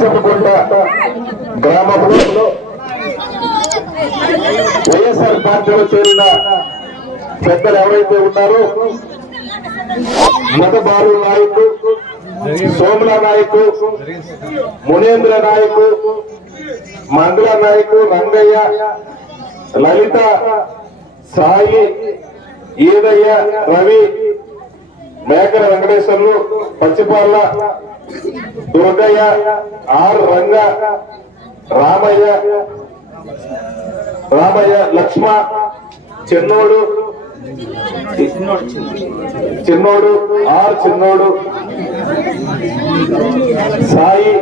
అచ్చపగుంట గ్రామంలో వైఎస్ఆర్ పార్టీలో చేరిన పెద్దలు ఎవరైతే ఉన్నారో మతబారు నాయకు, సోమల నాయకు, మునేంద్ర నాయకు, మంగళ నాయకు, రంగయ్య, లలిత, సాయి, ఈదయ్య, రవి, మేకల వెంకటేశ్వర్లు, పచ్చిపార్ల, దుర్గయ్య, ఆర్ రంగ, రామయ్య, లక్ష్మ, చిన్నోడు, ఆర్ చిన్నోడు, సాయి,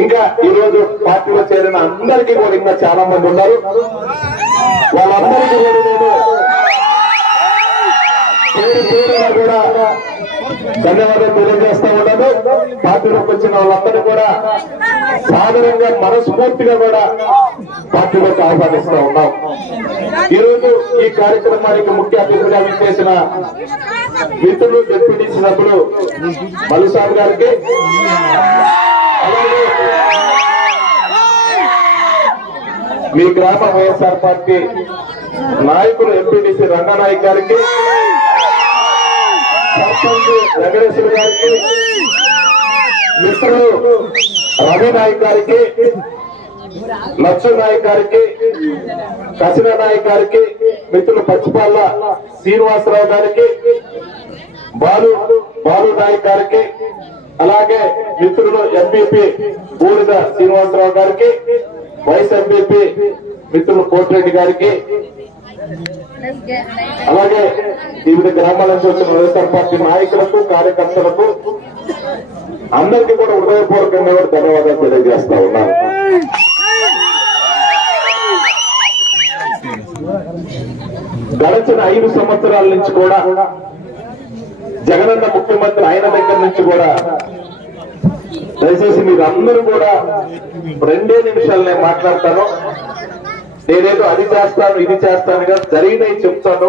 ఇంకా ఈరోజు పార్టీలో చేరిన అందరికీ కూడా ఇంకా చాలా మంది ఉన్నారు. వాళ్ళందరికీ కూడా ధన్యవాదాలు తెలియజేస్తా ఉన్నాను. పార్టీలోకి వచ్చిన వాళ్ళందరూ కూడా సాధారణంగా మనస్ఫూర్తిగా కూడా పార్టీలోకి ఆహ్వానిస్తా ఉన్నాం. ఈరోజు ఈ కార్యక్రమానికి ముఖ్య అతిథిగా విచ్చేసిన మిత్రులు డిప్యూటీ సభ్యులు మలుసారి గారికి, అలాగే మీ గ్రామ వైఎస్ఆర్ పార్టీ నాయకులు ఎంపీటీసీ రంగనాయక్ గారికి, సర్పంచ్ వెంకటేశ్వర గారికి, మిత్రులు రవి నాయక్ గారికి, లక్ష్మీ నాయక్ గారికి, కసిన నాయక్ గారికి, మిత్రులు పచ్చిపాల్ల శ్రీనివాసరావు గారికి, బాలు నాయక్ గారికి, అలాగే మిత్రులు ఎంపీపీ బూడిద శ్రీనివాసరావు గారికి, వైస్ ఎంపీపీ మిత్రులు కోటిరెడ్డి గారికి, అలాగే వివిధ గ్రామాల నుంచి వచ్చిన వైఎస్ఆర్ పార్టీ నాయకులకు, కార్యకర్తలకు అందరికీ కూడా హృదయపూర్వకంగా ధన్యవాదాలు తెలియజేస్తా ఉన్నాను. గడిచిన 5 సంవత్సరాల నుంచి కూడా జగనన్న ముఖ్యమంత్రి అయిన దగ్గర నుంచి కూడా దయచేసి మీరు అందరూ కూడా 2 నిమిషాలు నేను మాట్లాడతాను. నేనేదో అది చేస్తాను ఇది చేస్తాను కదా, జరిగినవి చెప్తాను.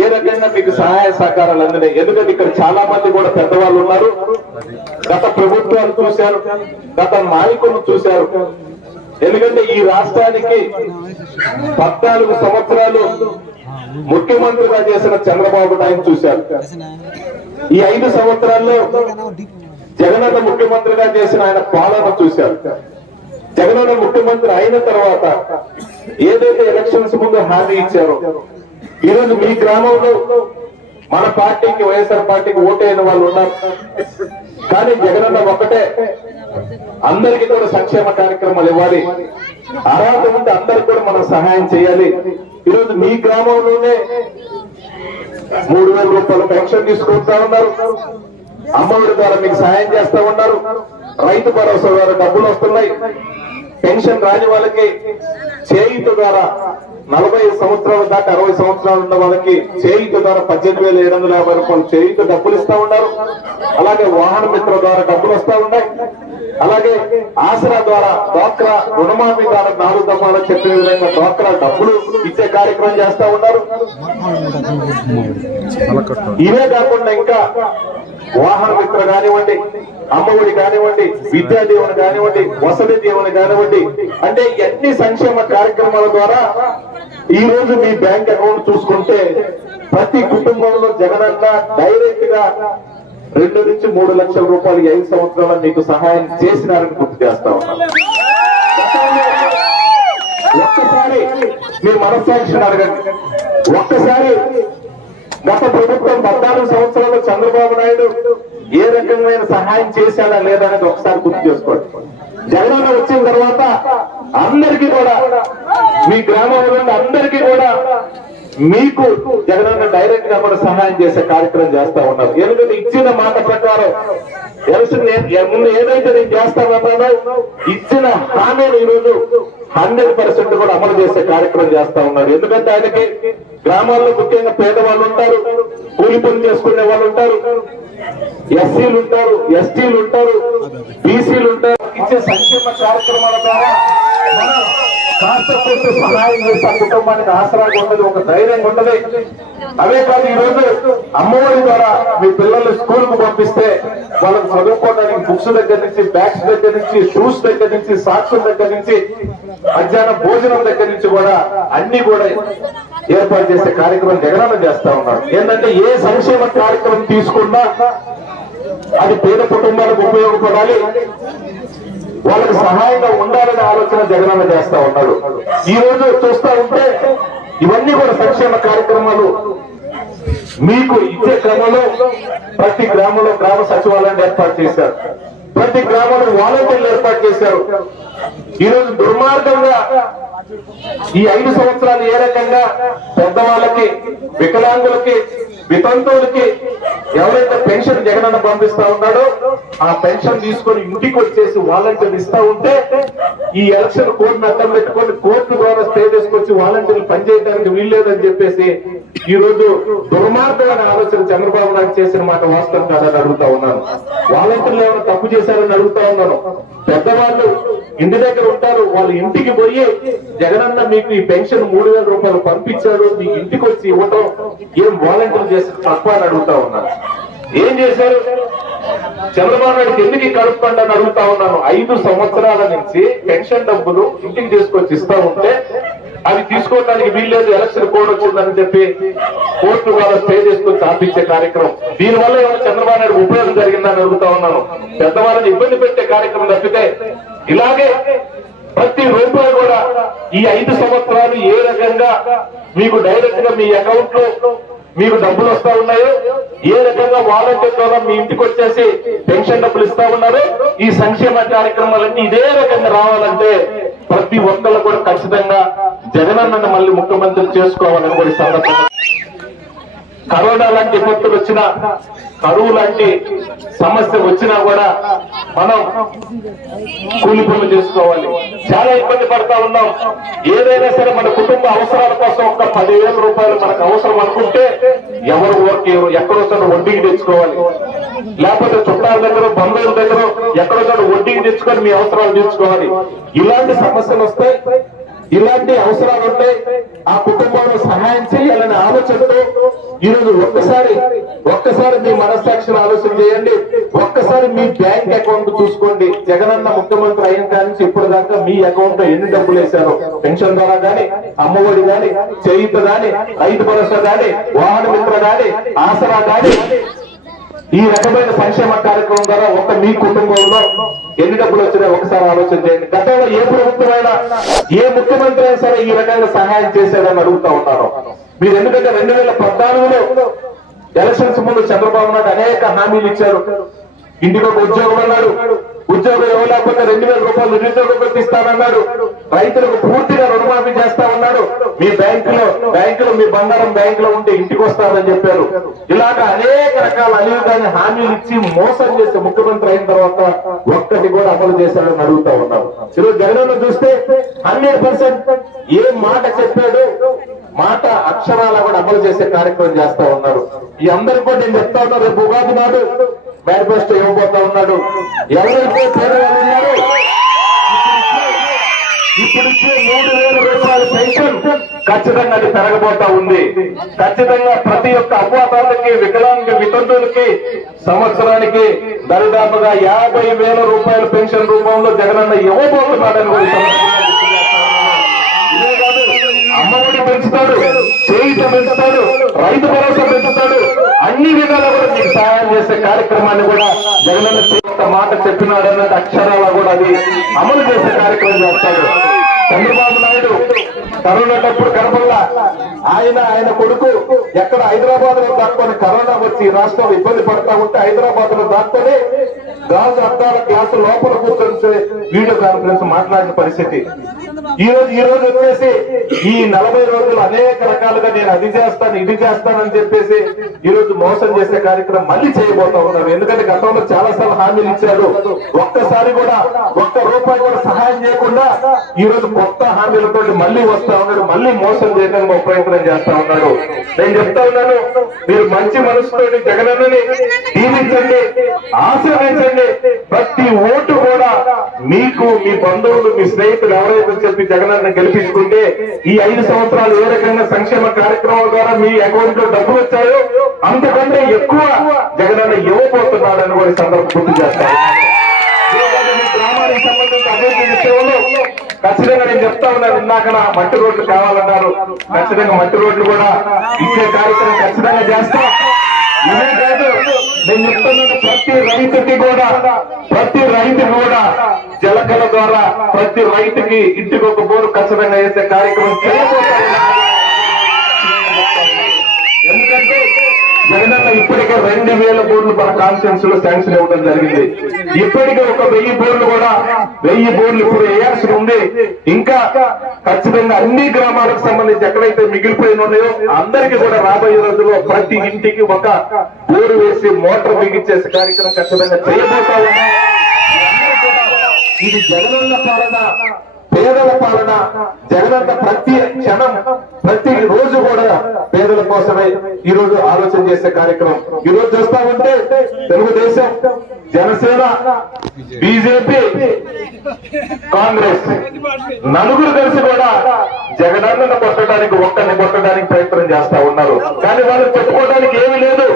ఏ రకంగా మీకు సహాయ సహకారాలు అందినాయి. ఎందుకంటే ఇక్కడ చాలా మంది కూడా పెద్దవాళ్ళు ఉన్నారు. గత ప్రభుత్వాలు చూశారు, గత నాయకులను చూశారు. ఎందుకంటే ఈ రాష్ట్రానికి 14 సంవత్సరాలు ముఖ్యమంత్రిగా చేసిన చంద్రబాబు నాయుడు చూశారు. ఈ 5 సంవత్సరాల్లో జగనన్న ముఖ్యమంత్రిగా చేసిన ఆయన పాలన చూశారు. జగనన్న ముఖ్యమంత్రి అయిన తర్వాత ఏదైతే ఎలక్షన్స్ ముందు హామీ ఇచ్చారో, ఈరోజు మీ గ్రామంలో మన పార్టీకి, వైఎస్ఆర్ పార్టీకి ఓటైన వాళ్ళు ఉన్నారు. కానీ జగనన్న ఒకటే, అందరికీ కూడా సంక్షేమ కార్యక్రమాలు ఇవ్వాలి, అర్హత ఉంటే అందరికి కూడా మనం సహాయం చేయాలి. ఈరోజు మీ గ్రామంలోనే 3,000 రూపాయల పెన్షన్ తీసుకుంటా ఉన్నారు. అమ్మఒడి ద్వారా మీకు సహాయం చేస్తా ఉన్నారు. రైతు భరోసా ద్వారా డబ్బులు వస్తున్నాయి. పెన్షన్ రాని వాళ్ళకి చేయూత ద్వారా 40 సంవత్సరాల దాకా 60 సంవత్సరాలు ఉన్న వాళ్ళకి చేయూత ద్వారా 18,750 రూపాయలు చేయూత డబ్బులు ఇస్తా ఉన్నారు. అలాగే వాహన మిత్ర ద్వారా డబ్బులు వస్తా ఉన్నాయి. అలాగే ఆసరా ద్వారా డ్వాక్రా రుణమాఫీ ద్వారా 4 దఫాలు చెప్పే విధంగా డ్వాక్రా డబ్బులు ఇచ్చే కార్యక్రమం చేస్తా ఉన్నారు. ఇవే కాకుండా ఇంకా వాహన మిత్ర కానివ్వండి, అమ్మఒడి కానివ్వండి, విద్యా దీవెన కానివ్వండి, వసతి దీవెన కానివ్వండి, అంటే ఎన్ని సంక్షేమ కార్యక్రమాల ద్వారా ఈ రోజు మీ బ్యాంక్ అకౌంట్ చూసుకుంటే ప్రతి కుటుంబంలో జగనన్న డైరెక్ట్ గా 2 నుంచి 3 లక్షల రూపాయలు 5 సంవత్సరాలు మీకు సహాయం చేసినారని గుర్తు చేస్తా ఉన్నాం. ఒక్కసారి మీ మనస్సాక్షిని అడగండి. ఒక్కసారి గత ప్రభుత్వం 14 సంవత్సరాలు చంద్రబాబు నాయుడు ఏ రకమైన సహాయం చేశాడా లేదా అనేది ఒకసారి గుర్తు చేసుకోండి. జగనన్న వచ్చిన తర్వాత అందరికీ కూడా, మీ గ్రామంలో నుండి అందరికీ కూడా మీకు జగనన్న డైరెక్ట్ గా కూడా సహాయం చేసే కార్యక్రమం చేస్తా ఉన్నారు. ఎందుకంటే ఇచ్చిన మాట ప్రకారం ముందు ఏదైతే నేను చేస్తానన్నానో ఇచ్చిన హామీని ఈరోజు 100% కూడా అమలు చేసే కార్యక్రమం చేస్తా ఉన్నారు. ఎందుకంటే ఆయనకి గ్రామాల్లో ముఖ్యంగా పేదవాళ్ళు ఉంటారు, కూలి పని చేసుకునే వాళ్ళు ఉంటారు, ఎస్సీలు ఉంటారు, ఎస్టీలు ఉంటారు, బీసీలు ఉంటారు. ఇచ్చే సంక్షేమ కార్యక్రమాల ద్వారా కాస్త కొంచెం సహాయం చేస్తే ఆ కుటుంబానికి ఆసరాగా ఉండదు, ఒక ధైర్యంగా ఉండదు. అవే కాదు, ఈ రోజు అమ్మఒడి ద్వారా మీ పిల్లలు స్కూల్ కు పంపిస్తే వాళ్ళకు చదువుకోవడానికి బుక్స్ దగ్గర నుంచి, బ్యాగ్స్ దగ్గర నుంచి, షూస్ దగ్గర నుంచి, సాక్స్ దగ్గర నుంచి, మధ్యాహ్న భోజనం దగ్గర నుంచి కూడా అన్ని కూడా ఏర్పాటు చేసే కార్యక్రమం జగనన్న చేస్తా ఉన్నారు. ఏంటంటే ఏ సంక్షేమ కార్యక్రమం తీసుకున్నా అది పేద కుటుంబాలకు ఉపయోగపడాలి, వాళ్ళకి సహాయంగా ఉండాలనే ఆలోచన జగనన్న చేస్తా ఉన్నాడు. ఈ రోజు చూస్తా ఉంటే ఇవన్నీ కూడా సంక్షేమ కార్యక్రమాలు మీకు ఇచ్చే క్రమంలో ప్రతి గ్రామంలో గ్రామ సచివాలయాన్ని ఏర్పాటు చేశారు, ప్రతి గ్రామంలో వాలంటీర్లు ఏర్పాటు చేశారు. ఈ రోజు దుర్మార్గంగా ఈ 5 సంవత్సరాలు ఏ రకంగా పెద్దవాళ్ళకి, వికలాంగులకి, వితంతువులకి ఎవరైతే పెన్షన్ జగనన్న పంపిస్తా ఉన్నాడో ఆ పెన్షన్ తీసుకొని ఇంటికి వచ్చేసి వాలంటీర్లు ఇస్తా ఉంటే ఈ ఎలక్షన్ కోర్టును అడ్డం పెట్టుకొని కోర్టు ద్వారా స్టే చేసుకొచ్చి వాలంటీర్లు పనిచేయడానికి వీల్లేదని చెప్పేసి ఈ రోజు దుర్మార్గమైన ఆలోచన చంద్రబాబు నాయుడు చేసిన మాట వాస్తవం కాదని అడుగుతా ఉన్నాను. వాలంటీర్లు ఏమైనా తప్పు చేశారని అడుగుతా ఉన్నాను. పెద్దవాళ్ళు ఇంటి దగ్గర ఉంటారు, వాళ్ళు ఇంటికి పోయి జగనన్న మీకు ఈ పెన్షన్ 3000 రూపాయలు పంపించాడు, మీ ఇంటికి వచ్చి ఇవ్వటం ఏం వాలంటీర్లు చేసిన తప్ప అని అడుగుతా ఉన్నాను. ఏం చేశారు చంద్రబాబు నాయుడుకి ఎందుకు కడుపుకోండి అని అడుగుతా ఉన్నాను. 5 సంవత్సరాల నుంచి పెన్షన్ డబ్బులు ఇంటికి తీసుకొచ్చి ఇస్తా ఉంటే అవి తీసుకోవడానికి వీల్లేదు, ఎలక్షన్ కోడ్ వచ్చిందని చెప్పి కోర్టు ద్వారా స్టే చేసుకొని ఆపించే కార్యక్రమం. దీనివల్ల ఏమైనా చంద్రబాబు నాయుడు ఉపయోగం జరిగిందని అడుగుతా ఉన్నాను. పెద్దవాళ్ళని ఇబ్బంది పెట్టే కార్యక్రమం తప్పితే ఇలాగే ప్రతి రూపాయి కూడా ఈ 5 సంవత్సరాలు ఏ రకంగా మీకు డైరెక్ట్ గా మీ అకౌంట్ లో మీకు డబ్బులు వస్తా ఉన్నాయో, ఏ రకంగా వాలంటీర్ ద్వారా మీ ఇంటికి వచ్చేసి పెన్షన్ డబ్బులు ఇస్తా ఉన్నారు, ఈ సంక్షేమ కార్యక్రమాలన్నీ ఇదే రకంగా రావాలంటే ప్రతి ఒక్కళ్ళు కూడా ఖచ్చితంగా జగనన్నను మళ్ళీ ముఖ్యమంత్రి చేసుకోవాలని కూడా సందర్భంగా, కరోనా లాంటి విపత్తులు వచ్చినా, కరువు లాంటి సమస్య వచ్చినా కూడా మనం కూలి పనులు చేసుకోవాలి. చాలా ఇబ్బంది పడతా ఉన్నాం. ఏదైనా సరే మన కుటుంబ అవసరాల కోసం ఒక 10,000 రూపాయలు మనకు అవసరం అనుకుంటే ఎవరు ఎక్కడో చోట వడ్డీకి తెచ్చుకోవాలి, లేకపోతే చుట్టాల దగ్గర, బంధువుల దగ్గర ఎక్కడో చోట వడ్డీకి తెచ్చుకొని మీ అవసరాలు తీర్చుకోవాలి. ఇలాంటి సమస్యలు వస్తాయి, ఇలాంటి అవసరాలు ఉంటాయి. ఆ కుటుంబాలను సహాయం చేయాలనే ఆలోచనతో ఈరోజు ఒక్కసారి మీ మనస్సాక్షిని ఆలోచన చేయండి. ఒక్కసారి మీ బ్యాంక్ అకౌంట్ చూసుకోండి. జగనన్న ముఖ్యమంత్రి అయిన కాడి నుంచి ఇప్పుడు దాకా మీ అకౌంట్ లో ఎన్ని డబ్బులు వేశారో, పెన్షన్ ద్వారా గాని, అమ్మఒడి గాని, చేయూత గాని, రైతు భరోసా గాని, వాహన మిత్ర గాని, ఆసరా గాని, ఈ రకమైన సంక్షేమ కార్యక్రమం ద్వారా ఒక్క మీ కుటుంబంలో ఎన్ని డబ్బులు వచ్చినాయో ఒకసారి ఆలోచన చేయండి. గతంలో ఏ ప్రభుత్వమైనా, ఏ ముఖ్యమంత్రి అయినా సరే ఈ రకంగా సహాయం చేశారని అడుగుతా ఉన్నాను. మీరు ఎందుకంటే 2014లో ఎలక్షన్స్ ముందు చంద్రబాబు నాయుడు అనేక హామీలు ఇచ్చారు. ఇంటికి ఒక ఉద్యోగం అన్నాడు, ఉద్యోగం ఇవ్వలేకపోతే 2,000 రూపాయలు నిరుద్యోగ వృత్తి ఇస్తానన్నాడు, రైతులకు పూర్తిగా రుణమాఫీ చేస్తా ఉన్నాడు, మీ బ్యాంకులో మీ బంగారం బ్యాంకులో ఉంటే ఇంటికి వస్తారని చెప్పారు. ఇలాగా అనేక రకాల అలివిగానే హామీలు ఇచ్చి మోసం చేసే ముఖ్యమంత్రి అయిన తర్వాత ఒక్కటి కూడా అమలు చేశాడని అడుగుతా ఉన్నారు. ఈరోజు జగనన్న చూస్తే 100% ఏ మాట చెప్పాడు, మాట అక్షరాల కూడా అమలు చేసే కార్యక్రమం చేస్తా ఉన్నారు. ఈ అందరికీ కూడా నేను చెప్తా ఉన్నా, రేపు ఉగాది నాడు మేనిఫెస్టో ఇవ్వబోతా ఉన్నాడు. ఎవరైతే పేదవాళ్ళు ఉన్నారో ఇప్పుడు 3,000 రూపాయల పెన్షన్ ఖచ్చితంగా అది పెరగబోతా ఉంది. ఖచ్చితంగా ప్రతి ఒక్క అవ్వాతాలకి, వికలాంగ వితంతులకి సంవత్సరానికి దరిదాపుగా 50,000 రూపాయల పెన్షన్ రూపంలో జగనన్న ఇవ్వబోతున్నాడని కూడా అమ్మఒడి పెంచుతాడు, చేయూత పెంచుతాడు, రైతు భరోసా పెంచుతాడు, అన్ని విధాలు కూడా మీకు సహాయం చేసే కార్యక్రమాన్ని కూడా జగనన్న మాట చెప్పినాడు అన్నట్టు అక్షరాల కూడా అది అమలు చేసే కార్యక్రమం చేస్తాడు. చంద్రబాబు నాయుడు కరోనాటప్పుడు కనపల్లా, ఆయన కొడుకు ఎక్కడ హైదరాబాద్ లో దాక్కొని కరోనా వచ్చి రాష్ట్రంలో ఇబ్బంది పడతా ఉంటే హైదరాబాద్ లో దాక్కొని గాజు అద్దాల క్లాసు లోపల కూర్చొని వీడియో కాన్ఫరెన్స్ మాట్లాడిన పరిస్థితి. ఈ రోజు వచ్చేసి ఈ 40 రోజులు అనేక రకాలుగా నేను అది చేస్తాను, ఇది చేస్తానని చెప్పేసి ఈ రోజు మోసం చేసే కార్యక్రమం మళ్ళీ చేయబోతా ఉన్నారు. ఎందుకంటే గతంలో చాలా సార్లు హామీలు ఇచ్చారు, ఒక్కసారి కూడా ఒక్క రూపాయి కూడా సహాయం చేయకుండా ఈ రోజు కొత్త హామీలతో మళ్ళీ వస్తా ఉన్నాడు, మళ్ళీ మోసం చేయడానికి ప్రయత్నం చేస్తా ఉన్నాడు. నేను చెప్తా ఉన్నాను, మీరు మంచి మనసుతోటి జగనన్నని దీవించండి, ఆశీర్వదించండి. ప్రతి ఓటు కూడా మీకు, మీ బంధువులు, మీ స్నేహితులు ఎవరైతే చెప్పి జగనన్న గెలిపించుకుంటే ఈ 5 సంవత్సరాలు ఏ రకంగా సంక్షేమ కార్యక్రమాల ద్వారా మీ అకౌంట్ లో డబ్బులు వచ్చాయో అంతకంటే ఎక్కువ జగనన్న ఇవ్వబోతున్నాడని కూడా సందర్భం గుర్తు చేస్తారు. గ్రామానికి సంబంధించిన అభివృద్ధి విషయంలో ఖచ్చితంగా నేను చెప్తా ఉన్నాను. ఇందాక మట్టి రోడ్లు కావాలన్నారు. ఖచ్చితంగా మట్టి రోడ్లు కూడా ఇచ్చే కార్యక్రమం ఖచ్చితంగా చేస్తాం. ఇదే కాదు, నేను చెప్తున్నాను, ప్రతి రైతుకి కూడా జలకళ ద్వారా ప్రతి రైతుకి ఇంటికి ఒక బోరు ఖచ్చితంగా వేసే కార్యక్రమం చేయబోతారు. ఎందుకంటే జగనన్న ఇప్పటికే 2000 బోర్లు మన కాన్స్టిట్యూన్స్ లో శాంక్షన్ ఇవ్వడం జరిగింది. ఇప్పటికే ఒక 1000 బోర్లు కూడా 1000 బోర్లు ఇప్పుడు వేయాల్సి ఉంది. ఇంకా ఖచ్చితంగా అన్ని గ్రామాలకు సంబంధించి ఎక్కడైతే మిగిలిపోయిన ఉన్నాయో అందరికీ కూడా రాబోయే రోజుల్లో ప్రతి ఇంటికి ఒక బోరు వేసి మోటార్ బిగించేసే కార్యక్రమం ఖచ్చితంగా చేయబోతా ఉన్నాం. ఇది జగనన్న పాలన, పేదల పాలన. జగనన్న ప్రతి క్షణం ప్రతి రోజు కూడా పేదల కోసమే ఈ రోజు ఆలోచన చేసే కార్యక్రమం. ఈ రోజు చూస్తా ఉంటే తెలుగుదేశం, జనసేన, బీజేపీ, కాంగ్రెస్ నలుగురు కలిసి కూడా జగనన్నను కొట్టడానికి, ఒక్కరిని కొట్టడానికి ప్రయత్నం చేస్తా ఉన్నారు. కానీ వాళ్ళు చెప్పుకోవడానికి ఏమీ లేదు.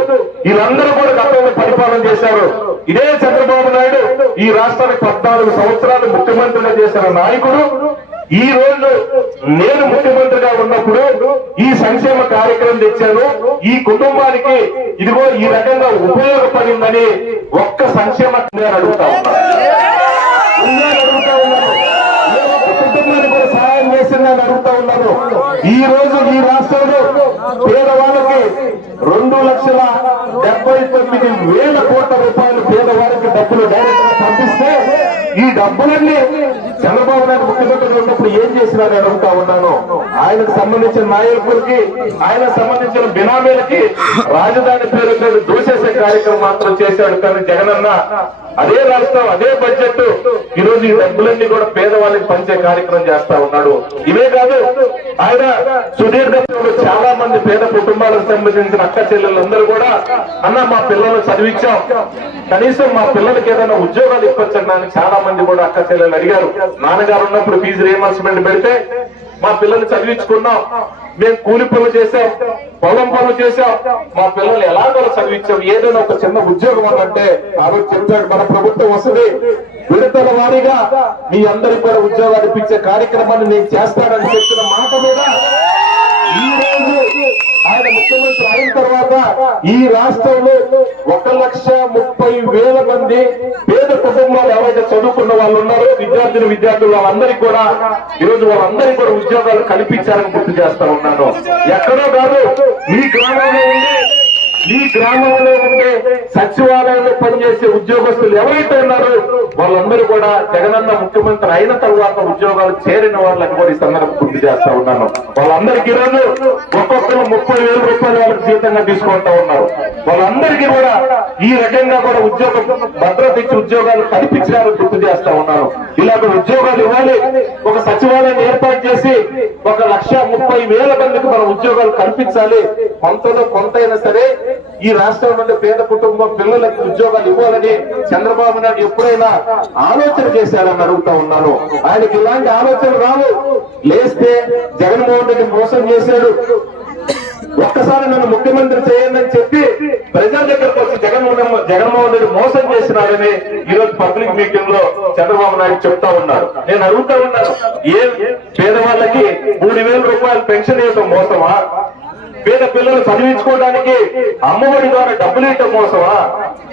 వీళ్ళందరూ కూడా గతంలో పరిపాలన చేశారు. ఇదే చంద్రబాబు నాయుడు ఈ రాష్ట్రానికి 14 సంవత్సరాలు ముఖ్యమంత్రిగా చేసిన నాయకుడు. ఈ రోజు నేను ముఖ్యమంత్రిగా ఉన్నప్పుడు ఈ సంక్షేమ కార్యక్రమం తెచ్చాను, ఈ కుటుంబానికి ఇదిగో ఈ రకంగా ఉపయోగపడిందని ఒక్క సంక్షేమ అడుగుతా ఉన్నాను. కుటుంబానికి కూడా సహాయం చేసిందని అడుగుతా ఉన్నాను. ఈ రోజు ఈ రాష్ట్రంలో పేదవాళ్ళకి 2,79,000 కోట్ల రూపాయలు పేదవారికి డబ్బులు డైరెక్ట్ గా పంపిస్తే ఈ డబ్బులన్నీ చంద్రబాబు నాయుడు ముఖ్యమంత్రిగా ఉన్నప్పుడు ఏం చేసినారని అడుగుతా ఉన్నాను. ఆయనకు సంబంధించిన నాయకులకి, ఆయనకు సంబంధించిన బినామీలకి రాజధాని పేరు దూసేసే కార్యక్రమం మాత్రం చేశాడు. కానీ జగనన్న అదే రాష్ట్రం, అదే బడ్జెట్ ఈ రోజు ఈ డబ్బులన్నీ కూడా పేదవాళ్ళకి పంచే కార్యక్రమం చేస్తా ఉన్నాడు. ఇవే కాదు, ఆయన సుదీర్ఘంలో చాలా మంది పేద కుటుంబాలకు సంబంధించిన అక్క చెల్లెళ్ళందరూ కూడా అన్న మా పిల్లలు చదివించాం, కనీసం మా పిల్లలకి ఏదైనా ఉద్యోగాలు ఇప్పొచ్చడానికి చాలా మంది కూడా అక్క చెల్లెలు అడిగారు. నాన్నగారు ఉన్నప్పుడు ఫీజు రియంబర్స్మెంట్ పెడితే మా పిల్లలు చదివించుకున్నాం, మేము కూలి పనులు చేశాం, పొలం పనులు చేశాం, మా పిల్లలు ఎలాగో చదివించాం, ఏదైనా ఒక చిన్న ఉద్యోగం అనంటే ఆ రోజు చెప్పాడు మన ప్రభుత్వం వస్తుంది, విడతల వారీగా మీ అందరికీ కూడా ఉద్యోగాలు ఇప్పించే కార్యక్రమాన్ని నేను చేస్తానని చెప్పిన మాట మీద ఈ రోజు ఆయన ముఖ్యమంత్రి అయిన తర్వాత ఈ రాష్ట్రంలో 1,30,000 మంది పేద కుటుంబాలు ఎవరైతే చదువుకున్న వాళ్ళు ఉన్నారో విద్యార్థులు వాళ్ళందరికీ కూడా ఈరోజు వాళ్ళందరికీ కూడా ఉద్యోగాలు కల్పించారని గుర్తు చేస్తా ఉన్నాను. ఎక్కడో కాదు, ఈ గ్రామంలో ఉండే సచివాలయంలో పనిచేసే ఉద్యోగస్తులు ఎవరైతే ఉన్నారో వాళ్ళందరూ కూడా జగనన్న ముఖ్యమంత్రి అయిన తర్వాత ఉద్యోగాలు చేరిన వాళ్ళని కూడా ఈ సందర్భం గుర్తు చేస్తా ఉన్నాను. వాళ్ళందరికీ ఈరోజు ఒక్కొక్కరు 30,000 రూపాయలు వాళ్ళకి జీతంగా తీసుకుంటా ఉన్నారు. వాళ్ళందరికీ కూడా ఈ రకంగా కూడా ఉద్యోగం భద్రత ఇచ్చి ఉద్యోగాలు కల్పించారని గుర్తు చేస్తా ఉన్నాను. ఇలాగ ఉద్యోగాలు ఇవ్వాలి, ఒక సచివాలయం ఏర్పాటు చేసి 1,30,000 మందికి మనం ఉద్యోగాలు కల్పించాలి. కొంతలో కొంతైనా సరే ఈ రాష్ట్రం నుండి పేద కుటుంబం పిల్లలకు ఉద్యోగాలు ఇవ్వాలని చంద్రబాబు నాయుడు ఎప్పుడైనా ఆలోచన చేశారని అడుగుతా ఉన్నాను. ఆయనకి ఇలాంటి ఆలోచనలు రావు. లేస్తే జగన్మోహన్ రెడ్డి మోసం చేశాడు, ఒక్కసారి నన్ను ముఖ్యమంత్రి చేయండి అని చెప్పి ప్రజల దగ్గరకు వచ్చి జగన్మోహన్ రెడ్డి మోసం చేసినారని ఈ రోజు పబ్లిక్ మీటింగ్ లో చంద్రబాబు నాయుడు చెప్తా ఉన్నారు. నేను అడుగుతా ఉన్నాను, ఏ పేదవాళ్ళకి 3,000 రూపాయలు పెన్షన్ ఇవ్వడం మోసమా? పేద పిల్లలు చదివించుకోవడానికి అమ్మఒడి ద్వారా డబ్బులు ఇవ్వడం మోసమా?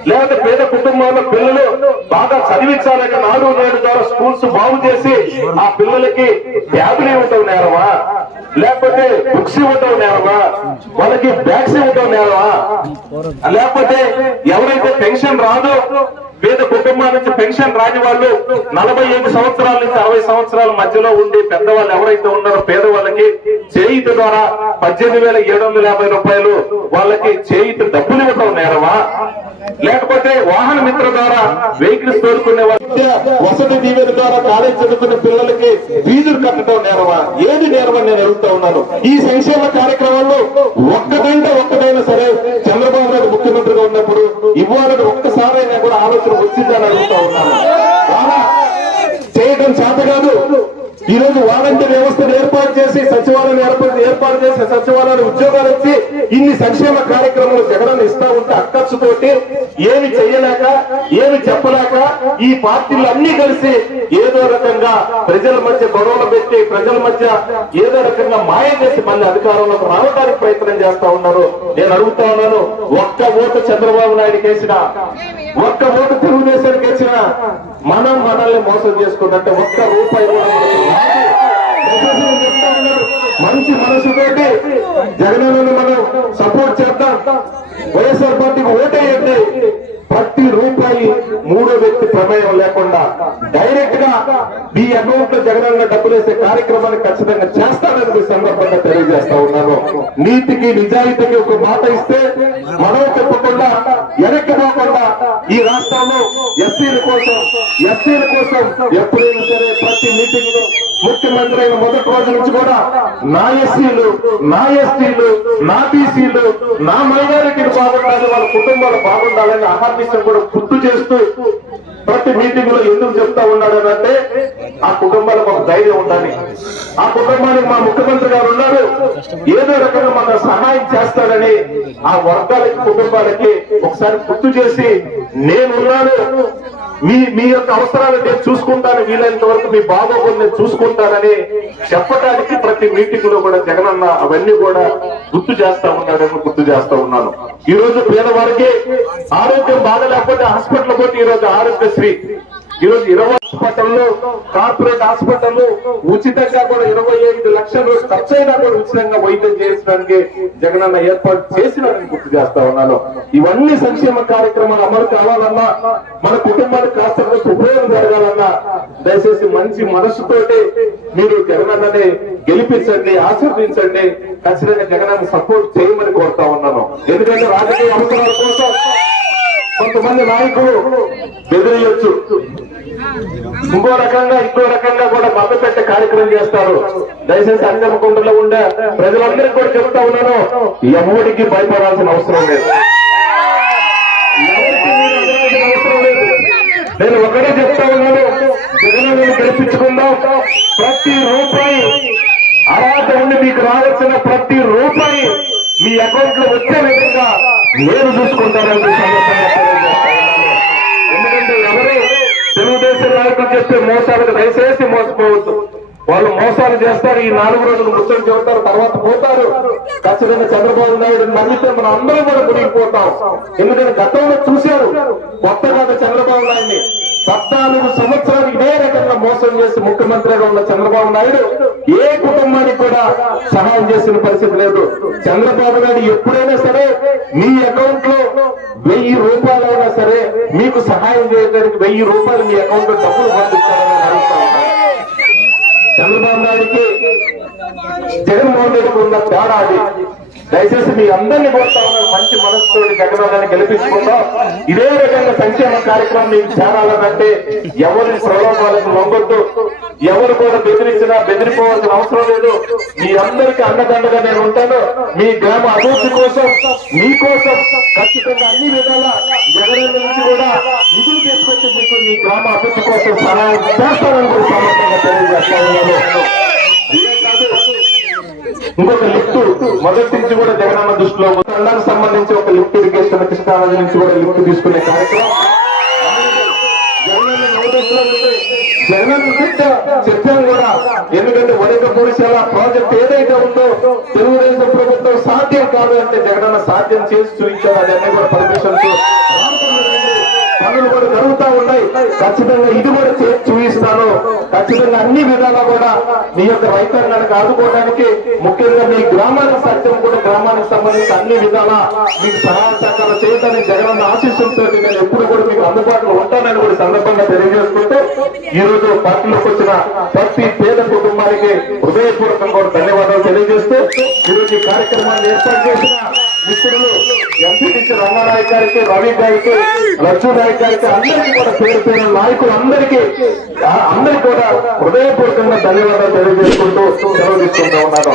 లేకపోతే పేద కుటుంబాల్లో పిల్లలు బాగా చదివించాలని 4-7 ద్వారా స్కూల్స్ బాగు చేసి ఆ పిల్లలకి ట్యాబ్లు ఇవ్వటం నేరమా? లేకపోతే బుక్స్ ఇవ్వటం నేరమా? వాళ్ళకి బ్యాగ్స్ ఇవ్వటం నేరమా? లేకపోతే ఎవరైతే పెన్షన్ రాదో పేద కుటుంబాల నుంచి పెన్షన్ రాని వాళ్ళు 45 సంవత్సరాల నుంచి 60 సంవత్సరాల మధ్యలో ఉండి పెద్దవాళ్ళు ఎవరైతే ఉన్నారో పేదవాళ్ళకి చేయూత ద్వారా 18,750 రూపాయలు వాళ్ళకి చేయూత డబ్బులు ఇవ్వటం నేరమా? లేకపోతే వాహన మిత్ర ద్వారా వెహికల్స్ తోడుకునే వసతి దీవెన ద్వారా కాలేజ్ చదువుకునే పిల్లలకి ఫీజులు కట్టడం నేరమా? ఏది నేరమని నేను అడుగుతా ఉన్నాను. ఈ సంక్షేమ కార్యక్రమాల్లో ఒక్కటైనా సరే చంద్రబాబు నాయుడు ముఖ్యమంత్రిగా ఉన్నప్పుడు ఇవ్వాలని ఒక్కసారైనా కూడా ఆలోచన వచ్చిందని అడుగుతా ఉన్నాను. చేయడం చేత కాదు. ఈ రోజు వారం చేసి సచివాలయం ఏర్పాటు చేసి సచివాలయాలు ఉద్యోగాలు ఇచ్చి ఇన్ని సంక్షేమ కార్యక్రమాలు జగన్ ఇస్తా ఉంటే అక్కచ్చుతోటి ఏమి చెయ్యలేక ఏమి చెప్పలేక ఈ పార్టీలు అన్ని కలిసి ఏదో రకంగా ప్రజల మధ్య గొడవలు పెట్టి ప్రజల మధ్య ఏదో రకంగా మాయ చేసి మళ్ళీ అధికారంలోకి రావడానికి ప్రయత్నం చేస్తా ఉన్నారు. నేను అడుగుతా ఉన్నాను, ఒక్క ఓటు చంద్రబాబు నాయుడుకి వేసిన, ఒక్క ఓటు తెలుగుదేశానికి వేసిన మనం మనల్ని మోసం చేసుకున్నట్టే. ఒక్క రూపాయి కూడా మంచి మనసుతోటి జగనన్నను మనం సపోర్ట్ చేద్దాం. వైఎస్ఆర్ పార్టీకి ఓటేయండి. ప్రతి రూపాయి మూడో వ్యక్తి ప్రమేయం లేకుండా డైరెక్ట్ గా మీ అకౌంట్ లో జగనన్న డబ్బులు వేసే కార్యక్రమాన్ని ఖచ్చితంగా చేస్తానని సందర్భంగా తెలియజేస్తా ఉన్నాను. నీతికి నిజాయితీకి ఒక మాట ఇస్తే మనం చెప్పకుండా వెనక్కి పోకుండా ఈ రాష్ట్రంలో ఎస్సీల కోసం ఎప్పుడైనా సరే ప్రతి మీటింగ్ లో ముఖ్యమంత్రి అయిన మొదటి రోజు నుంచి కూడా నా ఎస్సీలు, నా ఎస్టీలు, నా బీసీలు, నా మైనారిటీలు బాగుండాలి, వాళ్ళ కుటుంబాలు బాగుండాలని అహర్నిశం కూడా గుర్తు చేస్తూ ప్రతి మీటింగ్ లో ఎందుకు చెప్తా ఉన్నాడు అంటే ఆ కుటుంబాలకు ఒక ధైర్యం ఉండాలి. ఆ కుటుంబానికి మా ముఖ్యమంత్రి గారు ఉన్నారు, ఏదో రకంగా మనకు సహాయం చేస్తాడని ఆ వర్గాలకి కుటుంబాలకి ఒకసారి గుర్తు చేసి నేనున్నాను, మీ యొక్క అవసరాలు నేను చూసుకుంటాను, వీలైనంత వరకు మీ బాగోగులు నేను చూసుకుంటానని చెప్పడానికి ప్రతి మీటింగ్ లో కూడా జగనన్న అవన్నీ కూడా గుర్తు చేస్తా ఉన్నాడని గుర్తు చేస్తా ఉన్నాను. ఈ రోజు పేదవారికి ఆరోగ్యం బాగలేకపోతే హాస్పిటల్ పోతే ఈ రోజు ఆరోగ్యశ్రీ, ఈ రోజు 20 హాస్పిటల్లో కార్పొరేట్ హాస్పిటల్లో ఉచితంగా కూడా 25 లక్షలు ఖర్చు అయినా కూడా ఉచితంగా వైద్యం చేయించడానికి జగనన్న ఏర్పాటు చేసినారని గుర్తు చేస్తా ఉన్నాను. ఇవన్నీ సంక్షేమ కార్యక్రమాలు అమలు కావాలన్నా, మన కుటుంబానికి కాస్త ఉపయోగం జరగాలన్నా దయచేసి మంచి మనసుతోటి మీరు జగనన్నని గెలిపించండి, ఆశీర్వదించండి. ఖచ్చితంగా జగనన్న సపోర్ట్ చేయమని కోరుతా ఉన్నాను. ఎందుకంటే రాజకీయ అవసరాల కోసం కొంతమంది నాయకులు బెదిరియొచ్చు, ఇంకో రకంగా కూడా మద్దతు పెట్టే కార్యక్రమం చేస్తారు. దయచేసి అంజమ్మకుంటలో ఉండే ప్రజలందరికీ కూడా చెప్తా ఉన్నాను, ఎవరికి భయపడాల్సిన అవసరం లేదు. నేను ఒకటే చెప్తా ఉన్నాను, జగనన్నను గెలిపించుకుందాం. ప్రతి రూపాయి అర్హత ఉండి మీకు రావాల్సిన ప్రతి రూపాయి మీ అకౌంట్ లో వచ్చే విధంగా నేను చూసుకుంటానని ఎందుకంటే ఎవరు తెలుగుదేశం నాయకులు చెప్పే మోసాలకు దయచేసి మోసపోవద్దు. వాళ్ళు మోసాలు చేస్తారు, ఈ 4 రోజులు ముచ్చట చెబుతారు, తర్వాత పోతారు. ఖచ్చితంగా చంద్రబాబు నాయుడు నమ్మితే మనం అందరం కూడా మునిగిపోతాం. ఎందుకంటే గతంలో చూశారు, కొత్తగా చంద్రబాబు నాయుడిని 14 సంవత్సరాలు ఇదే రకంగా మోసం చేసి ముఖ్యమంత్రిగా ఉన్న చంద్రబాబు నాయుడు ఏ కుటుంబానికి కూడా సహాయం చేసిన పరిస్థితి లేదు. చంద్రబాబు నాయుడు ఎప్పుడైనా సరే మీ అకౌంట్ లో 1000 రూపాయలైనా సరే మీకు సహాయం చేయడానికి 1000 రూపాయలు మీ అకౌంట్ లో డబ్బులు పంపించాలని అడుగుతా ఉన్నాను. చంద్రబాబు నాయుడికి జగన్మోహన్ రెడ్డికి ఉన్న తేడా అది. దయచేసి మీ అందరినీ కోరుతా ఉన్నారు, మంచి మనసుతో జగనన్నని గెలిపించుకుందాం. ఇదే రకంగా సంక్షేమ కార్యక్రమం మీకు చేరాలనంటే ఎవరి ప్రలోభాలకు లొంగొద్దు, ఎవరు కూడా బెదిరిపోవాల్సిన అవసరం లేదు. మీ అందరికీ అండదండగా నేను ఉంటాను. మీ గ్రామ అభివృద్ధి కోసం, మీకోసం ఖచ్చితంగా అన్ని విధాలా జగనన్న నుంచి కూడా నిధులు తీసుకొచ్చి మీకు మీ గ్రామ అభివృద్ధి కోసం సహాయం చేస్తానని కూడా సమర్థంగా తెలియజేస్తా ఉన్నాను. ఇంకొక లిఫ్ట్ మొదటి నుంచి కూడా జగనన్న దృష్టిలో తండానికి సంబంధించి ఒక లిఫ్ట్ ఇరిగేషన్ కృష్ణానది నుంచి కూడా లిఫ్ట్ తీసుకునే కార్యక్రమం జగనన్న చెప్పాను కూడా. ఎందుకంటే వనిక పురుషాల ప్రాజెక్ట్ ఏదైతే ఉందో తెలుగుదేశం ప్రభుత్వం సాధ్యం కాదు అంటే జగనన్న సాధ్యం చేసి చూపించారు. అదన్నీ కూడా పర్మిషన్స్ పనులు కూడా జరుగుతూ ఉన్నాయి. ఖచ్చితంగా ఇది కూడా చేసి చూపిస్తాను. ఖచ్చితంగా అన్ని విధాలా కూడా మీ యొక్క రైతాంగానికి ఆదుకోవడానికి, ముఖ్యంగా మీ గ్రామానికి సత్యం కూడా గ్రామానికి సంబంధించి అన్ని విధాలా మీకు సహాయ సహకారం చేయడానికి జగనన్న ఆశీస్సులతో నేను ఎప్పుడు కూడా మీకు అందుబాటులో ఉంటానని కూడా సందర్భంగా తెలియజేసుకుంటూ ఈ రోజు పార్టీలోకి వచ్చిన ప్రతి పేద కుటుంబానికి హృదయపూర్వకంగా కూడా ధన్యవాదాలు తెలియజేస్తూ ఈరోజు ఈ కార్యక్రమాన్ని ఏర్పాటు చేసిన మిత్రులు ఎంపీటీసీ రంగారాయ్ గారికి, రవి గారికి, లక్ష్మీ నాయక్ గారికి, అందరికీ కూడా పేరు నాయకులు అందరికీ కూడా హృదయపూర్వకంగా ధన్యవాదాలు తెలియజేసుకుంటూ సెలవు తీసుకుంటూ ఉన్నాను.